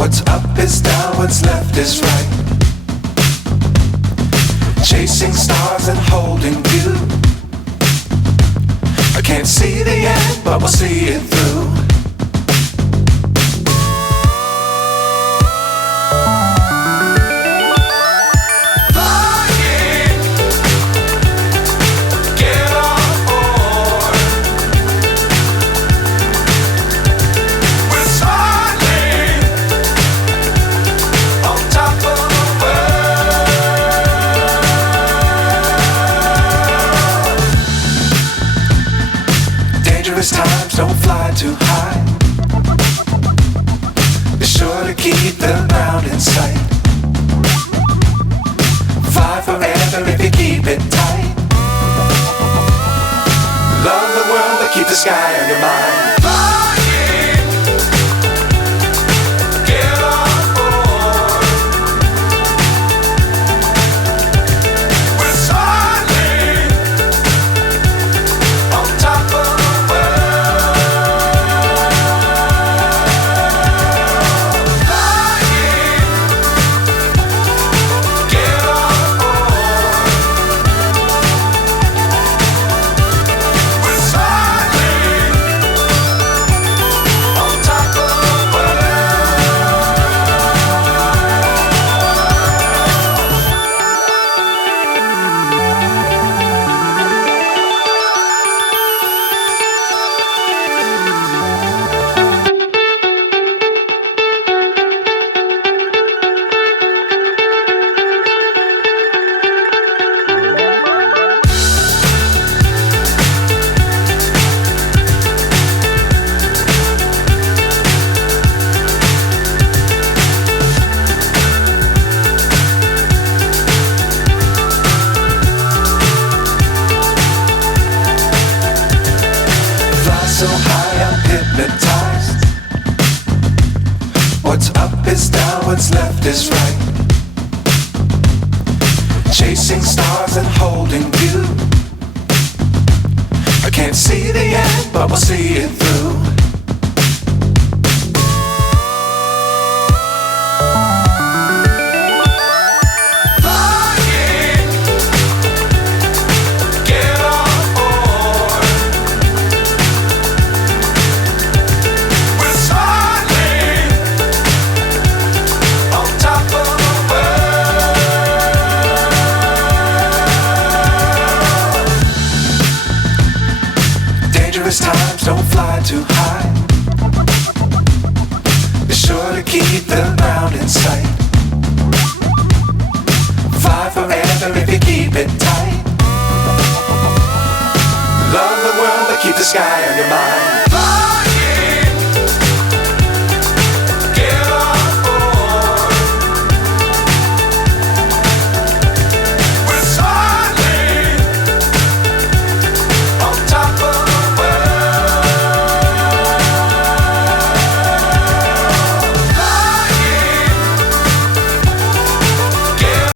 What's up is down, what's left is right. Chasing stars and holding you. I can't see the end, but we'll see it through. Times don't fly too high. Be sure to keep the ground in sight. Fly forever if you keep it tight. Love the world but keep the sky on your mind. So high I'm hypnotized. What's up is down, what's left is right. Chasing stars and holding you. I can't see the end, but we'll see it through. Times don't fly too high. Be sure to keep the ground in sight. Fly forever if you keep it tight. Love the world but keep the sky on your mind.